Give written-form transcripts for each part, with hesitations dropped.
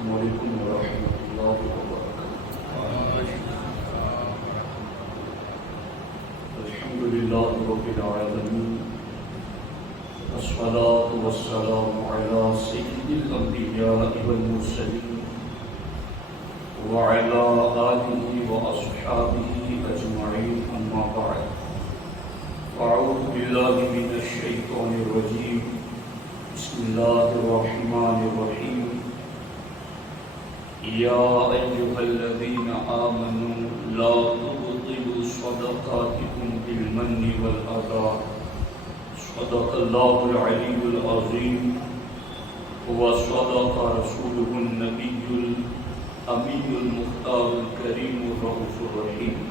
السلام علیکم ورحمۃ اللہ وبرکاتہ۔ الحمد للہ رب العالمین، والصلاة والسلام علی سید الانبیاء والمرسلین وعلی آلہ واصحابہ اجمعین، اما بعد، اعوذ باللہ من الشیطان الرجیم، بسم اللہ الرحمن الرحیم۔ یا ایھا الذین آمنوا لا تبطلوا صدقاتکم بالمن والأذى، صدق اللہ العلی العظیم وصدق رسولہ النبی الامین المختار الکریم الرؤوف الرحیم۔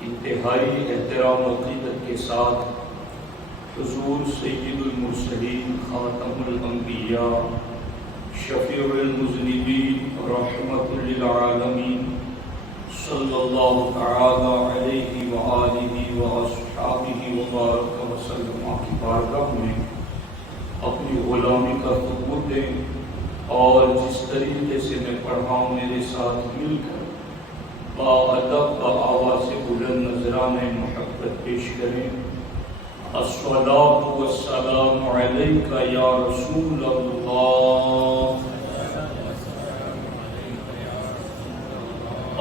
انتہائی احترام و عقیدت کے ساتھ حضور سید المرسلین، خاتم الانبیاء، شفیع المذنبین، رحمت للعالمین، صلی اللہ تعالی علیہ وآلہ واصحابہ وبارک وسلم کی بارگاہ میں اپنی غلامی کا ثبوت دیں، اور جس طریقے سے میں پڑھا ہوں میرے ساتھ مل کر باادب آواز بلند نذران محبت پیش کریں۔ الصلاۃ والسلام علیک یا رسول اللہ،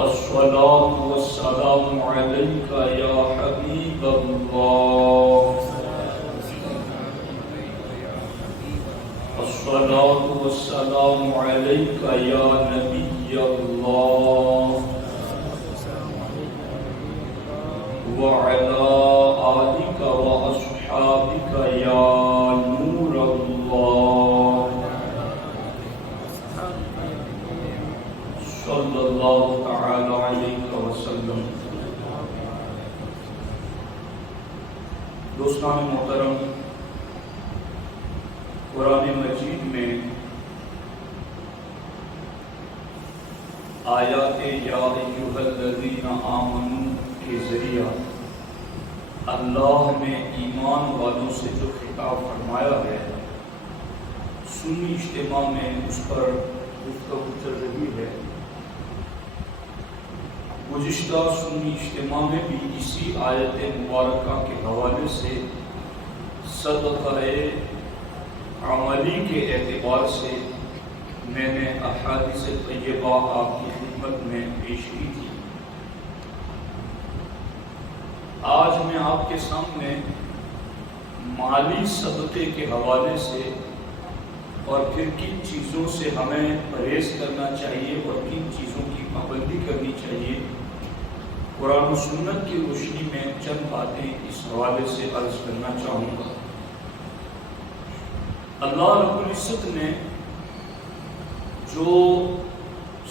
الصلاۃ والسلام علیک یا حبیب اللہ، الصلاۃ والسلام علیک یا نبی اللہ، وعلی آلک واصحابک یا نور اللہ، صلی اللہ تعالی علیہ وسلم۔ دوستان محترم، قرآن مجید میں آیات یا ایھا الذین آمنوا کے ذریعہ اللہ نے ایمان والوں سے جو خطاب فرمایا ہے، سنی اجتماع میں اس پر گفتگو چل رہی ہے۔ گزشتہ سنی اجتماع میں بھی اسی آیت مبارکہ کے حوالے سے صدقہ عملی کے اعتبار سے میں نے احادیث طیبہ آپ کی خدمت میں پیش کی تھی۔ آج میں آپ کے سامنے مالی صدقے کے حوالے سے اور پھر کن چیزوں سے ہمیں پرہیز کرنا چاہیے اور کن چیزوں کی پابندی کرنی چاہیے، قرآن و سنت کی روشنی میں چند باتیں اس حوالے سے عرض کرنا چاہوں گا۔ اللہ رب العزت نے جو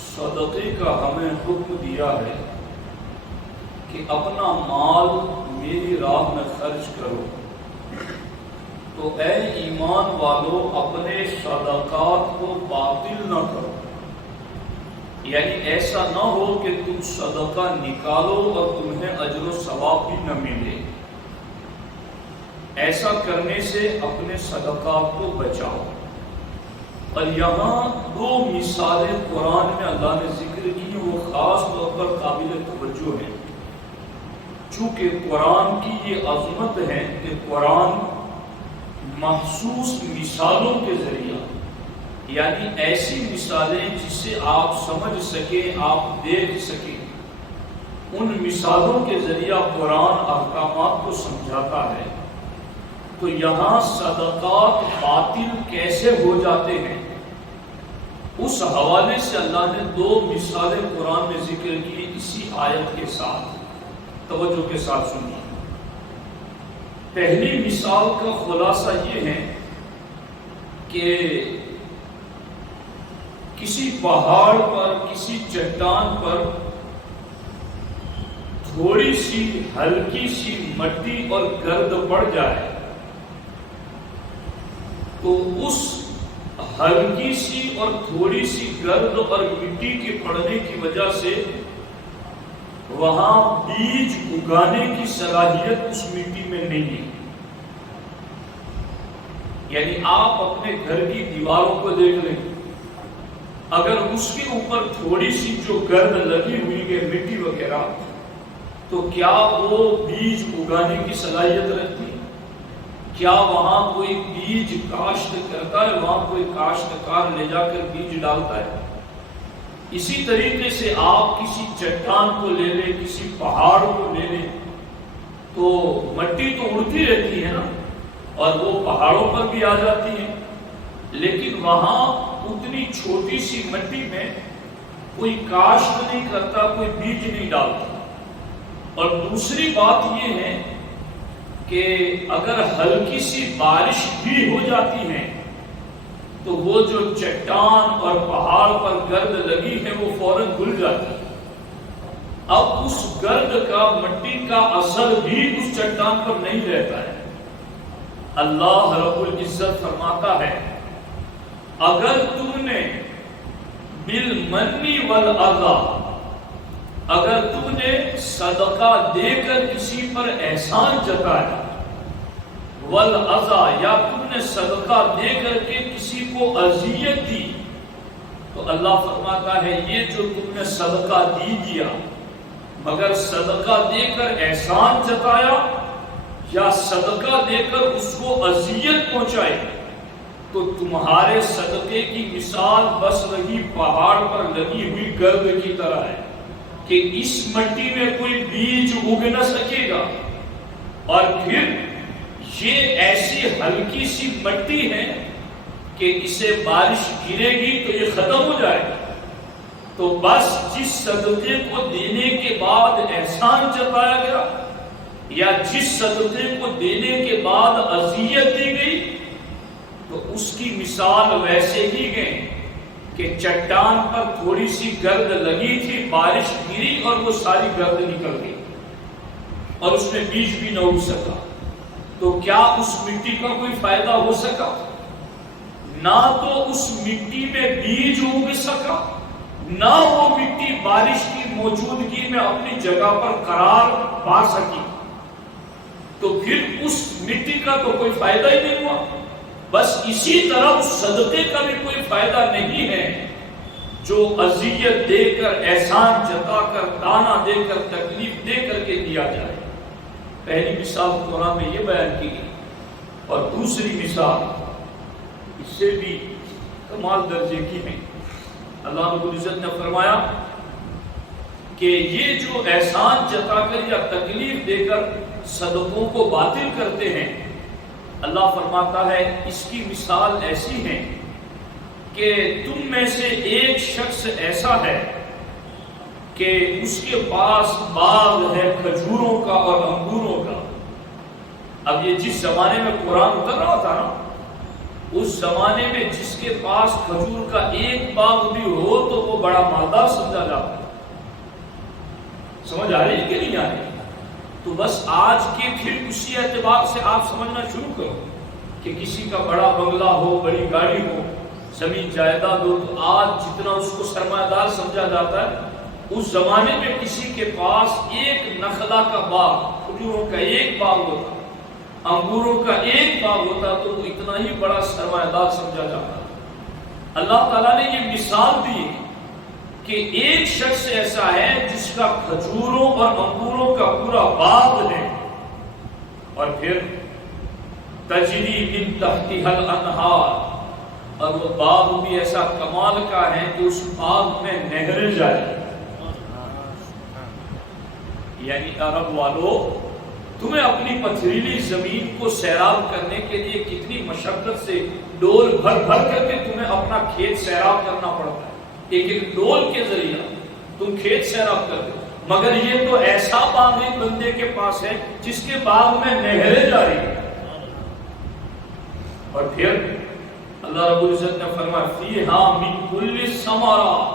صدقے کا ہمیں حکم دیا ہے کہ اپنا مال میری راہ میں خرچ کرو، تو اے ایمان والو اپنے صدقات کو باطل نہ کرو، یعنی ایسا نہ ہو کہ تم صدقہ نکالو اور تمہیں اجر و ثواب بھی نہ ملے۔ ایسا کرنے سے اپنے صدقات کو بچاؤ۔ اور یہاں دو مثالیں قرآن میں اللہ نے ذکر کی، وہ خاص طور پر قابل توجہ ہیں، چونکہ قرآن کی یہ عظمت ہے کہ قرآن محسوس مثالوں کے ذریعہ، یعنی ایسی مثالیں جسے آپ سمجھ سکیں، آپ دیکھ سکیں، ان مثالوں کے ذریعہ قرآن احکامات کو سمجھاتا ہے۔ تو یہاں صدقات باطل کیسے ہو جاتے ہیں، اس حوالے سے اللہ نے دو مثالیں قرآن میں ذکر کی اسی آیت کے ساتھ، توجہ کے ساتھ سنیے۔ پہلی مثال کا خلاصہ یہ ہے کہ کسی پہاڑ پر، کسی چٹان پر تھوڑی سی ہلکی سی مٹی اور گرد پڑ جائے، تو اس ہلکی سی اور تھوڑی سی گرد اور مٹی کے پڑنے کی وجہ سے وہاں بیج اگانے کی صلاحیت اس مٹی میں نہیں ہے۔ یعنی آپ اپنے گھر کی دیواروں کو دیکھ لیں، اگر اس کے اوپر تھوڑی سی جو گرد لگی ہوئی ہے مٹی وغیرہ، تو کیا وہ بیج اگانے کی صلاحیت رکھتی؟ کیا وہاں کوئی بیج کاشت کرتا ہے؟ وہاں کوئی کاشتکار لے جا کر بیج ڈالتا ہے؟ اسی طریقے سے آپ کسی چٹان کو لے لیں، کسی پہاڑ کو لے لیں، تو مٹی تو اڑتی رہتی ہے نا، اور وہ پہاڑوں پر بھی آ جاتی ہے، لیکن وہاں اتنی چھوٹی سی مٹی میں کوئی کاشت نہیں کرتا، کوئی بیج نہیں ڈالتا۔ اور دوسری بات یہ ہے کہ اگر ہلکی سی بارش بھی ہو جاتی ہے تو وہ جو چٹان اور پہاڑ پر گرد لگی ہے وہ فوراً دھل جاتی ہے۔ اب اس گرد کا، مٹی کا اثر بھی اس چٹان پر نہیں رہتا ہے۔ اللہ رب العزت فرماتا ہے اگر تم نے بالمنی والاذی، اگر تم نے صدقہ دے کر کسی پر احسان جتایا، والاذی، یا تم نے صدقہ دے کر کے کسی کو اذیت دی، تو اللہ فرماتا ہے یہ جو تم نے صدقہ دیا، مگر صدقہ دے کر احسان جتایا یا صدقہ دے کر اس کو اذیت پہنچائی، تو تمہارے صدقے کی مثال بس وہی پہاڑ پر لگی ہوئی گرد کی طرح ہے کہ اس مٹی میں کوئی بیج اگ نہ سکے گا، اور پھر یہ ایسی ہلکی سی مٹی ہے کہ اسے بارش گرے گی تو یہ ختم ہو جائے گا۔ تو بس جس صدقے کو دینے کے بعد احسان جتایا گیا، یا جس صدقے کو دینے کے بعد اذیت دی گئی، تو اس کی مثال ویسے ہی گئی کہ چٹان پر تھوڑی سی گرد لگی تھی، بارش گری اور وہ ساری گرد نکل گئی اور اس میں بیج بھی نہ اگ سکا، تو کیا اس مٹی کا کوئی فائدہ ہو سکا؟ نہ تو اس مٹی میں بیج اگ سکا، نہ وہ مٹی بارش کی موجودگی میں اپنی جگہ پر قرار پا سکی، تو پھر اس مٹی کا تو کوئی فائدہ ہی نہیں ہوا۔ بس اسی طرح اس صدقے کا بھی کوئی فائدہ نہیں ہے جو اذیت دے کر، احسان جتا کر، دانا دے کر، تکلیف دے کر کے دیا جائے۔ پہلی مثال قرآن میں یہ بیان کی گئی، اور دوسری مثال اس سے بھی کمال درجے کی ہے۔ اللہ رب العزت نے فرمایا کہ یہ جو احسان جتا کر یا تکلیف دے کر صدقوں کو باطل کرتے ہیں، اللہ فرماتا ہے اس کی مثال ایسی ہے کہ تم میں سے ایک شخص ایسا ہے کہ اس کے پاس باغ ہے کھجوروں کا اور انگوروں کا۔ اب یہ جس زمانے میں قرآن اتر رہا تھا نا، اس زمانے میں جس کے پاس کھجور کا ایک باغ بھی ہو تو وہ بڑا مالدار سمجھا جاتا۔ سمجھ آ رہی ہے کہ نہیں آ رہی؟ تو بس آج کے پھر اسی اعتبار سے آپ سمجھنا شروع کرو کہ کسی کا بڑا بنگلہ ہو، بڑی گاڑی ہو، زمین جائیداد ہو، تو آج جتنا اس کو سرمایہ دار سمجھا جاتا ہے، اس زمانے میں کسی کے پاس ایک نخلا کا باغ، کھجوروں کا ایک باغ ہوتا، انگوروں کا ایک باغ ہوتا، تو وہ اتنا ہی بڑا سرمایہ دار سمجھا جاتا۔ اللہ تعالیٰ نے یہ مثال دی کہ ایک شخص ایسا ہے جس کا کھجوروں اور انگوروں کا پورا باغ ہے، اور پھر تجری من تحتها الانہار، اور وہ باغ بھی ایسا کمال کا ہے کہ اس باغ میں نہریں جاری۔ یعنی عرب والو، تمہیں اپنی پتھریلی زمین کو سیراب کرنے کے لیے کتنی مشقت سے ڈول بھر بھر کر کے تمہیں اپنا کھیت سیراب کرنا پڑتا ہے، ایک ایک ڈول کے ذریعہ تم کھیت سیراب کرتے ہو، مگر یہ تو ایسا باغ ایک بندے کے پاس ہے جس کے باغ میں نہریں جاری ہیں۔ اور پھر اللہ رب العزت نے فرمایا فیہا من کل الثمرات،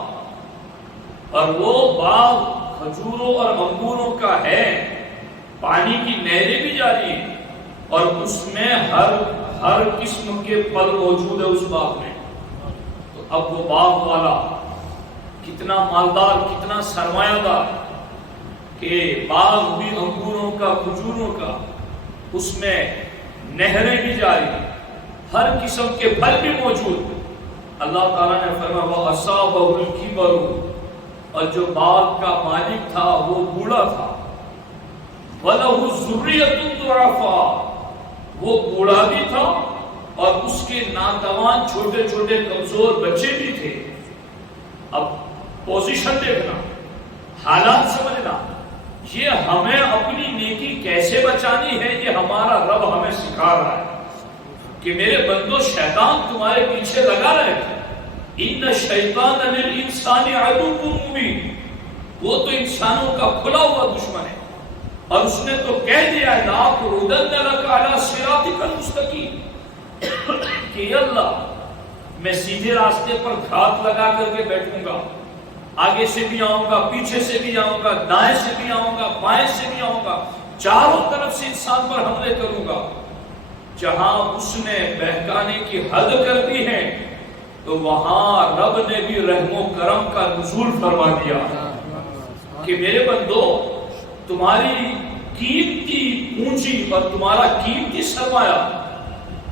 اور وہ باغ کھجوروں اور انگوروں کا ہے، پانی کی نہریں بھی جاری ہیں، اور اس میں ہر قسم کے پھل موجود ہے اس باغ میں۔ تو اب وہ باغ والا کتنا مالدار، کتنا سرمایہ دار کہ باغ بھی انگوروں کا، کھجوروں کا، اس میں نہریں بھی جاری، ہر قسم کے پھل بھی موجود، اللہ تعالیٰ نے فرمایا وَأَصَابَهُ الْكِبَرُ، اور جو باغ کا مالک تھا وہ بوڑھا تھا، وَلَهُ ذُرِّيَّةٌ ضُعَفَاء، وہ بوڑھا بھی تھا اور اس کے ناتوان چھوٹے چھوٹے کمزور بچے بھی تھے۔ اب پوزیشن دیکھنا، حالات سمجھنا، یہ ہمیں اپنی نیکی کیسے بچانی ہے یہ ہمارا رب ہمیں سکھا رہا ہے کہ میرے بندو شیطان تمہارے پیچھے لگا رہے تھے۔ ان الشیطان للانسان عدو مبین، وہ تو انسانوں کا کھلا ہوا دشمن ہے، اور اس نے تو کہہ دیا ہے لَأَقْعُدَنَّ لَكَ عَلَىٰ صِرَاطِكَ الْمُسْتَقِيمِ کہ اللہ میں سیدھے راستے پر گھات لگا کر کے بیٹھوں گا، آگے سے بھی آؤں گا، پیچھے سے بھی آؤں گا، دائیں سے بھی آؤں گا، بائیں سے بھی آؤں گا، چاروں طرف سے انسان پر حملے کروں گا۔ جہاں اس نے بہکانے کی حد کر دی ہے تو وہاں رب نے بھی رحم و کرم کا نزول فرما دیا کہ میرے بندو تمہاری قیمتی پونجی اور تمہارا قیمتی سرمایہ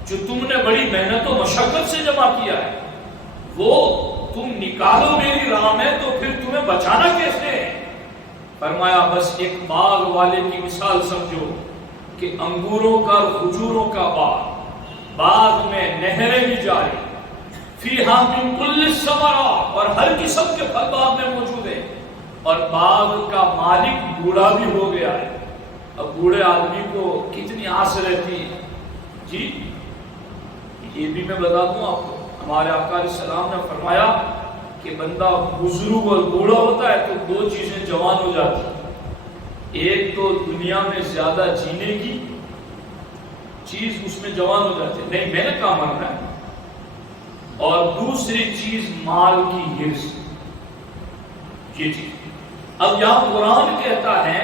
جو تم نے بڑی محنت و مشقت سے جمع کیا ہے وہ تم نکالو میری راہ میں، تو پھر تمہیں بچانا کیسے ہے؟ فرمایا بس ایک باغ والے کی مثال سمجھو کہ انگوروں کا اور کھجوروں کا باغ میں نہریں بھی جاری، فیہا من کل الثمرات، اور ہر قسم کے پھل باغ میں موجود ہیں، اور باغ کا مالک بوڑھا بھی ہو گیا ہے۔ اب بوڑھے آدمی کو کتنی آس رہتی ہے؟ جی یہ بھی میں بتا دوں آپ کو، ہمارے آقا علیہ السلام نے فرمایا کہ بندہ بزرگ اور بوڑھا ہوتا ہے تو دو چیزیں جوان ہو جاتی ہیں، ایک تو دنیا میں زیادہ جینے کی چیز اس میں جوان ہو جاتی ہے، نہیں میں نے کہا ماننا ہے، اور دوسری چیز مال کی حرص، یہ چیز۔ اب یہاں قرآن کہتا ہے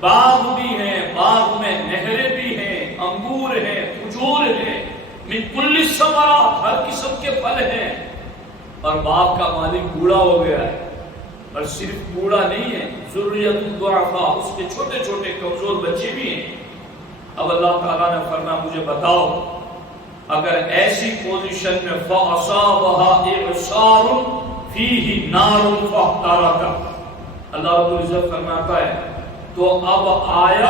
باغ بھی ہیں، باغ میں نہریں بھی ہیں، انگور ہیں، کھجور ہیں، من کل الثمرات، ہر قسم کے پھل ہیں، اور باغ کا مالک بوڑھا ہو گیا ہے، اور صرف بوڑھا نہیں ہے، ذریۃ ضعفاء، اس کے چھوٹے چھوٹے کمزور بچے بھی ہیں۔ اب اللہ تعالیٰ نے فرمایا مجھے بتاؤ اگر ایسی پوزیشن میں فَأَصَابَهَا إِعْصَارٌ فِيهِ نَارٌ فَاحْتَرَقَتْ، اللہ رب العزت فرماتا ہے تو اب آیا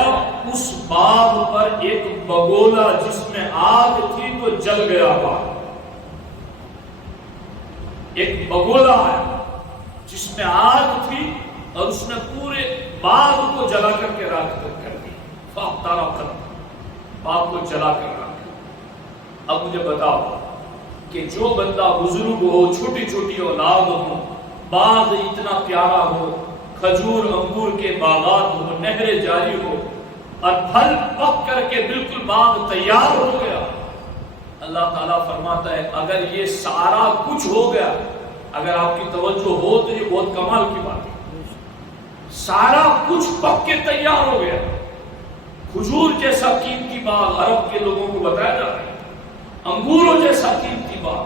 اس باغ پر ایک بگولا جس میں آگ تھی تو جل گیا باغ، ایک بگولا آیا جس میں آگ تھی اور اس نے پورے باغ کو جلا کر کے راکھ کر دی، فاحترقت، باغ کو جلا کر راکھ۔ اب مجھے بتاؤ کہ جو بندہ بزرگ ہو، چھوٹی چھوٹی اولاد ہو، باغ اتنا پیارا ہو، کھجور انگور کے باغات ہو، نہریں جاری ہو، اور پھل پک کر کے بالکل باغ تیار ہو گیا، اللہ تعالیٰ فرماتا ہے اگر یہ سارا کچھ ہو گیا، اگر آپ کی توجہ ہو تو یہ بہت کمال کی بات ہے، سارا کچھ پک کے تیار ہو گیا، کھجور جیسا قیمتی باغ عرب کے لوگوں کو بتایا جاتا ہے، انگوروں جیسا قیمتی باغ،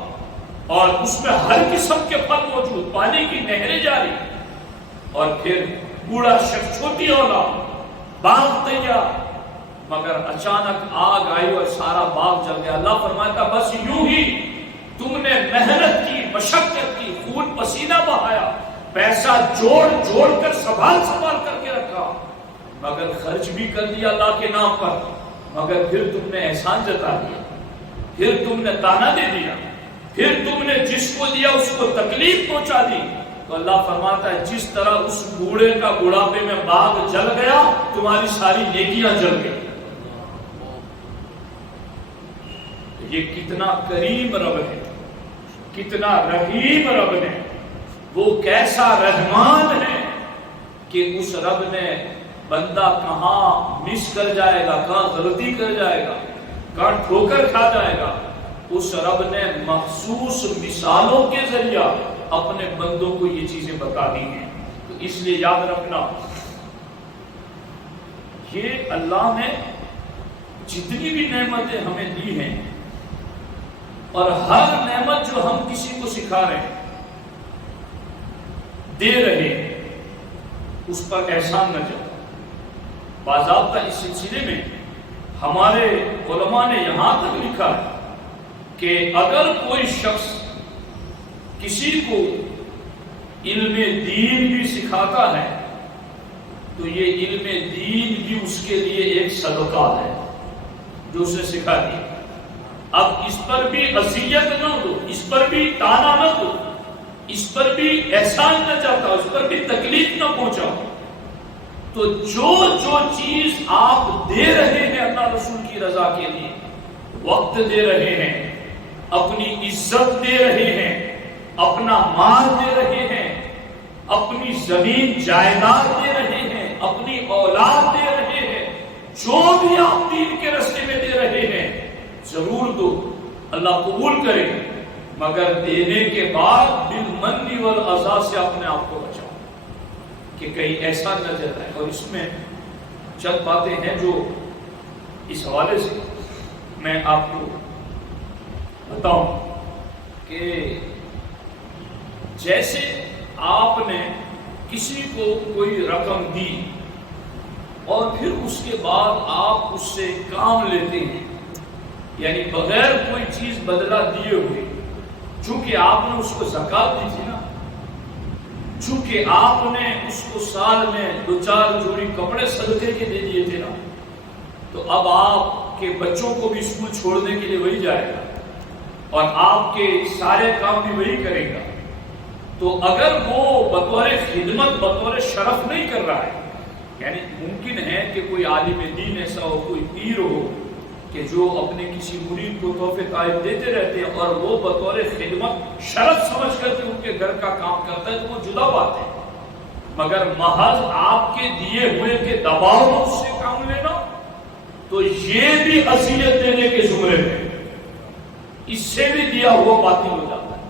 اور اس میں ہر قسم کے پھل موجود، پانی کی نہریں جاری، اور پھر بوڑھا شخص، چھوٹی اولاد، باغ تیار، مگر اچانک آگ آئی اور سارا باغ جل گیا۔ اللہ فرماتا بس یوں ہی تم نے محنت کی، مشقت کی، خون پسینہ بہایا، پیسہ جوڑ جوڑ کر سنبھال کر کے رکھا، مگر خرچ بھی کر دیا اللہ کے نام پر، مگر پھر تم نے احسان جتا دیا، پھر تم نے تانا دے دیا، پھر تم نے جس کو دیا اس کو تکلیف پہنچا دی، تو اللہ فرماتا ہے جس طرح اس بوڑھے کا بڑھاپے میں باغ جل گیا تمہاری ساری نیکیاں جل گئی۔ یہ کتنا کریم رب ہے، کتنا رحیم رب ہے، وہ کیسا رحمان ہے کہ اس رب نے بندہ کہاں مس کر جائے گا، کہاں غلطی کر جائے گا، کہاں ٹھوکر کھا جائے گا، اس رب نے مخصوص مثالوں کے ذریعہ اپنے بندوں کو یہ چیزیں بتا دی ہیں۔ تو اس لیے یاد رکھنا یہ اللہ نے جتنی بھی نعمتیں ہمیں دی ہیں، اور ہر نعمت جو ہم کسی کو سکھا رہے ہیں، دے رہے ہیں، اس پر احسان نہ جاتا۔ باضابطہ اس سلسلے میں ہمارے علماء نے یہاں تک لکھا ہے کہ اگر کوئی شخص کسی کو علم دین بھی سکھاتا ہے تو یہ علم دین بھی اس کے لیے ایک صدقہ ہے جو اسے سکھا دیا. اب اس پر بھی اذیت نہ دو، اس پر بھی تانا نہ دو، اس پر بھی احسان نہ چاہتا، اس پر بھی تکلیف نہ پہنچاؤ. تو جو جو چیز آپ دے رہے ہیں اللہ رسول کی رضا کے لیے، وقت دے رہے ہیں، اپنی عزت دے رہے ہیں، اپنا مال دے رہے ہیں، اپنی زمین جائیداد دے رہے ہیں، اپنی اولاد دے رہے ہیں، جو بھی آپ دین کے راستے میں دے رہے ہیں ضرور دو، اللہ قبول کرے، مگر دینے کے بعد بالمن والعطا سے اپنے آپ کو بچاؤ کہ کہیں ایسا نظر آئے. اور اس میں چند باتیں ہیں جو اس حوالے سے میں آپ کو بتاؤں کہ جیسے آپ نے کسی کو کوئی رقم دی اور پھر اس کے بعد آپ اس سے کام لیتے ہیں، یعنی بغیر کوئی چیز بدلہ دیے ہوئے، چونکہ آپ نے اس کو زکات دی تھی نا، چونکہ آپ نے اس کو سال میں 2-4 جوڑی کپڑے صدقے کے دے دیے تھے نا، تو اب آپ کے بچوں کو بھی اسکول چھوڑنے کے لیے وہی جائے گا اور آپ کے سارے کام بھی وہی کرے گا. تو اگر وہ بطور خدمت، بطور شرف نہیں کر رہا ہے، یعنی ممکن ہے کہ کوئی عالم دین ایسا ہو، کوئی پیر ہو کہ جو اپنے کسی مرید کو تحفے تحائف دیتے رہتے ہیں اور وہ بطور خدمت شرف سمجھ کر کے ان کے گھر کا کام کرتا ہے تو وہ جدا بات ہے. مگر محض آپ کے دیے ہوئے کے دباؤ میں اس سے کام لینا تو یہ بھی اذیت دینے کے زمرے میں، اس سے بھی دیا ہوا باطل ہو جاتا ہے.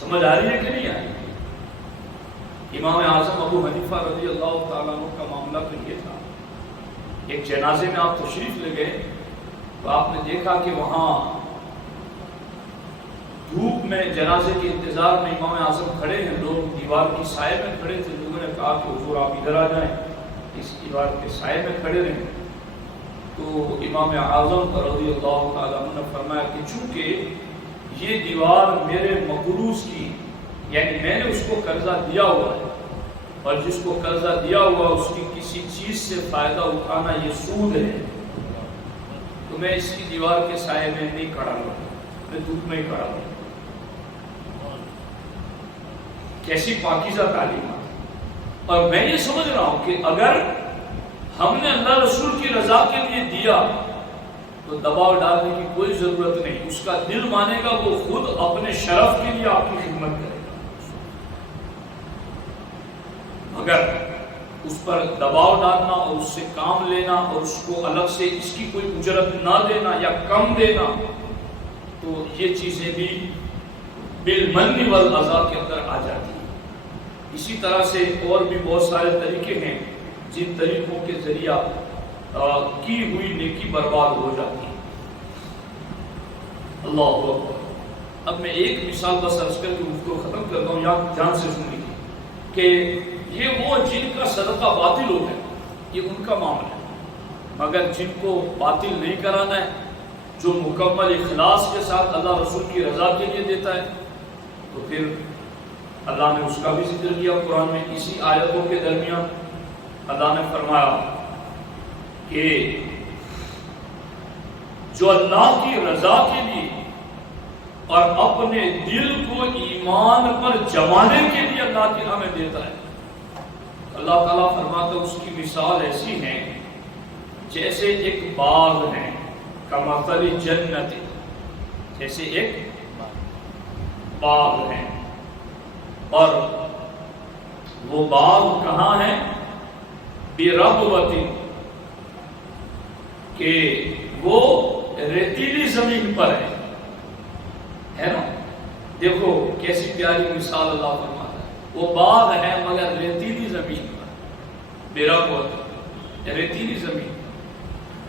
سمجھ آ رہی ہے کہ نہیں آ رہی؟ امام اعظم ابو حنیفہ رضی اللہ تعالیٰ عنہ کا معاملہ تو یہ تھا، ایک جنازے میں آپ تشریف لے گئے تو آپ نے دیکھا کہ وہاں دھوپ میں جنازے کے انتظار میں امام اعظم کھڑے ہیں، لوگ دیوار کی سائے میں کھڑے تھے. لوگوں نے کہا کہ حضور آپ ادھر آ جائیں، اس دیوار کے سائے میں کھڑے رہیں. تو امام اعظم رضی اللہ تعالیٰ عنہ نے فرمایا کہ چونکہ یہ دیوار میرے مقروض کی، یعنی میں نے اس کو قرضہ دیا ہوا ہے اور جس کو قرضہ دیا ہوا اس کی کسی چیز سے فائدہ اٹھانا یہ سود ہے، تو میں اس کی دیوار کے سائے میں نہیں کھڑا ہوں، میں دھوپ میں ہی کھڑا ہوں. کیسی پاکیزہ تعلیمات. اور میں یہ سمجھ رہا ہوں کہ اگر ہم نے اللہ رسول کی رضا کے لیے دیا تو دباؤ ڈالنے کی کوئی ضرورت نہیں. اس کا دل مانے گا، وہ خود اپنے شرف کے لیے آپ کی خدمت کرے گا. مگر اس پر دباؤ ڈالنا اور اس سے کام لینا اور اس کو الگ سے اس کی کوئی اجرت نہ دینا یا کم دینا، تو یہ چیزیں بھی بالمن والعطا کے اندر آ جاتی ہیں. اسی طرح سے اور بھی بہت سارے طریقے ہیں جن طریقوں کے ذریعہ کی ہوئی نیکی برباد ہو جاتی ہے. اللہ اکبر. اب میں ایک مثال بس عرض کر کے اس کو ختم کرتا ہوں، یہاں دھیان سے سن لیجیے کہ یہ وہ جن کا صدقہ باطل ہو ہے یہ ان کا معاملہ ہے، مگر جن کو باطل نہیں کرانا ہے، جو مکمل اخلاص کے ساتھ اللہ رسول کی رضا کے لیے دیتا ہے، تو پھر اللہ نے اس کا بھی ذکر کیا قرآن میں. اسی آیتوں کے درمیان اللہ نے فرمایا کہ جو اللہ کی رضا کے لیے اور اپنے دل کو ایمان پر جمانے کے لیے اللہ کی راہ میں دیتا ہے، اللہ تعالیٰ فرماتا ہے اس کی مثال ایسی ہے جیسے ایک باغ ہے، کمثل جنت، جیسے ایک باغ ہے. اور وہ باغ کہاں ہے؟ بربوۃ، کہ وہ ریتیلی زمین پر ہے نا. دیکھو کیسی پیاری مثال اللہ فرماتا ہے. وہ باغ ہے مگر ریتیلی زمین پر، بربوۃ، ریتیلی زمین.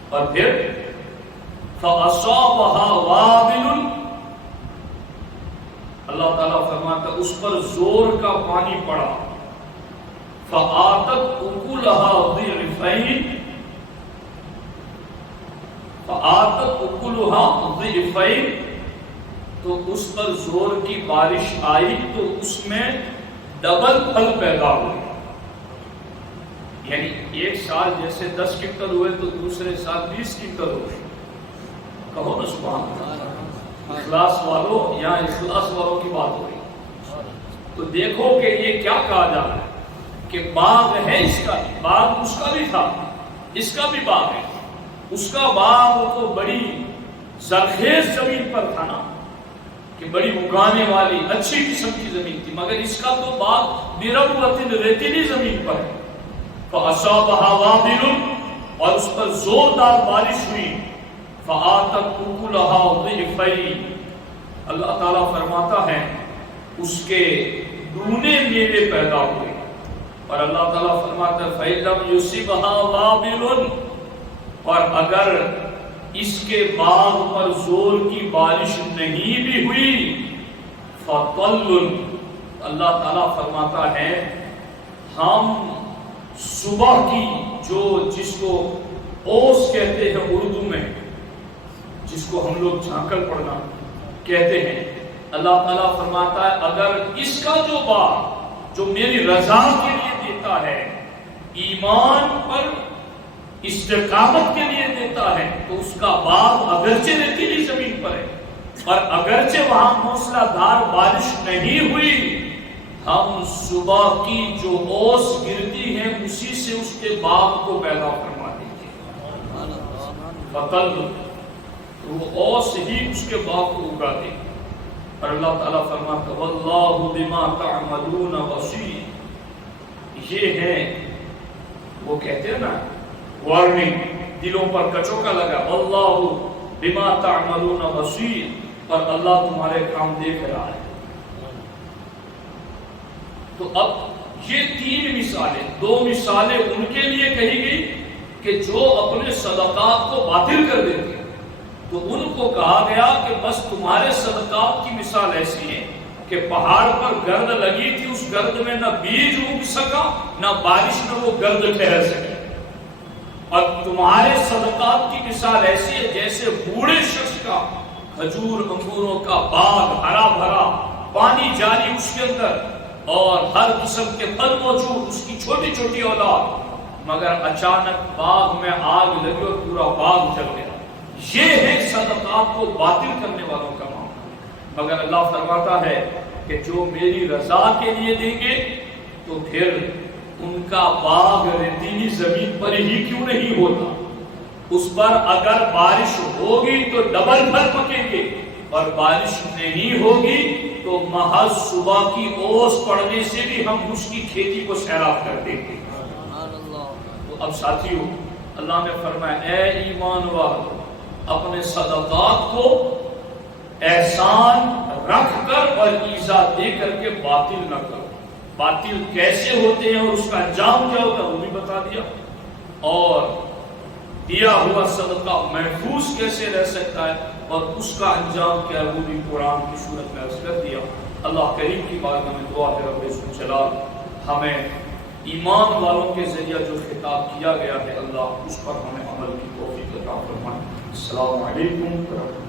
اور پھر فَأَصَابَهَا وَابِلٌ، اللہ تعالیٰ فرماتا اس پر زور کا پانی پڑا. فَآتَتْ أُكُلَهَا ضِعْفَيْنِ، فَآتَتْ أُكُلُهَا ضِعْفَيْنِ، تو اس پر زور کی بارش آئی تو اس میں ڈبل پھل پیدا ہوئے. یعنی ایک سال جیسے 10 کنٹل ہوئے تو دوسرے سال 20 کنٹل ہوئے. کہو نا سبحان اللہ. اخلاص والوں یا اخلاص والوں کی بات ہو رہی. تو دیکھو کہ یہ کیا کہا جا رہا ہے کہ باغ ہے اس کا، باغ اس کا بھی تھا، اس کا بھی باغ ہے. اس کا باغ تو بڑی زرخیز زمین پر تھا نا، کہ بڑی اگانے والی اچھی قسم کی زمین تھی، مگر اس کا تو باغ بربوۃ ریتیلی زمین پر ہے. فَأَصَابَهَا وَابِلٌ، اور اس پر زوردار بارش ہوئی. فَآتَتْ أُكُلَهَا ضِعْفَيْنِ، اللہ تعالیٰ فرماتا ہے اس کے دونے میوے پیدا ہوئے. اور اللہ تعالیٰ فرماتا ہے فَإِن لَّمْ يُصِبْهَا وَابِلٌ، اور اگر اس کے باغ پر زور کی بارش نہیں بھی ہوئی فَطَلٌ، اللہ تعالیٰ فرماتا ہے ہم صبح کی جس کو اوس کہتے ہیں اردو میں، جس کو ہم لوگ جھانکل پڑھنا کہتے ہیں، اللہ تعالیٰ فرماتا ہے اگر اس کا جو باغ جو میری رضا کے لیے دیتا ہے، ایمان پر استقامت کے لیے دیتا ہے، تو اس کا باغ اگرچہ ریتیلی زمین پر ہے اور اگرچہ وہاں موسلا دھار بارش نہیں ہوئی، ہم صبح کی جو اوس گرتی ہے اسی سے اس کے باغ کو پیدا فرما دیں گے. فَطَلٌ، تو وہ اوس ہی اس کے باغ کو اگا دے. اور اللہ تعالیٰ فرماتا وَاللَّهُ بِمَا تَعْمَلُونَ بَصِيرٌ، یہ ہے وہ کہتے ہیں نا وارننگ، دلوں پر کچوکا لگا. وَاللَّهُ بِمَا تَعْمَلُونَ بَصِيرٌ، اور اللہ تمہارے کام دیکھ رہا ہے. تو اب یہ 3 مثالیں، 2 مثالیں ان کے لیے کہی گئی کہ جو اپنے صدقات کو باطل کر دیتے ہیں، تو ان کو کہا گیا کہ بس تمہارے صدقات کی مثال ایسی ہے کہ پہاڑ پر گرد لگی تھی، اس گرد میں نہ بیج اگ سکا، نہ بارش میں وہ گرد ٹھہر سکے. اور تمہارے صدقات کی مثال ایسی ہے جیسے بوڑھے شخص کا کھجور انگوروں کا باغ ہرا بھرا، پانی جاری اس کے اندر اور ہر قسم کے پھل موجود، اس کی چھوٹی چھوٹی اولاد، مگر اچانک باغ میں آگ لگی اور پورا باغ جل گیا. یہ ہے صدقات کو باطل کرنے والوں کا معاملہ. مگر اللہ فرماتا ہے کہ جو میری رضا کے لیے دیں گے تو پھر ان کا باغ ریتیلی زمین پر ہی کیوں نہیں ہوتا، اس پر اگر بارش ہوگی تو ڈبل پھل پکیں گے، اور بارش نہیں ہوگی تو محض صبح کی اوس پڑنے سے بھی ہم اس کی کھیتی کو سیراب کر دیں گے. تو اب ساتھیو، اللہ نے فرمایا اے ایمان والو، اپنے صدقات کو احسان رکھ کر اور ایزا دے کر کے باطل نہ کرو. باطل کیسے ہوتے ہیں اور اس کا انجام کیا ہوتا ہے وہ بھی بتا دیا، اور دیا ہوا صدقہ محفوظ کیسے رہ سکتا ہے اور اس کا انجام کیا ہے وہ بھی قرآن کی صورت میں عرض کر دیا. اللہ کریم کی بارگاہ میں دعا ہے رب ذوالجلال ہمیں ایمان والوں کے ذریعہ جو خطاب کیا گیا ہے اللہ اس پر ہمیں عمل کی توفیق عطا فرمائے. السلام علیکم ورحمۃ اللہ.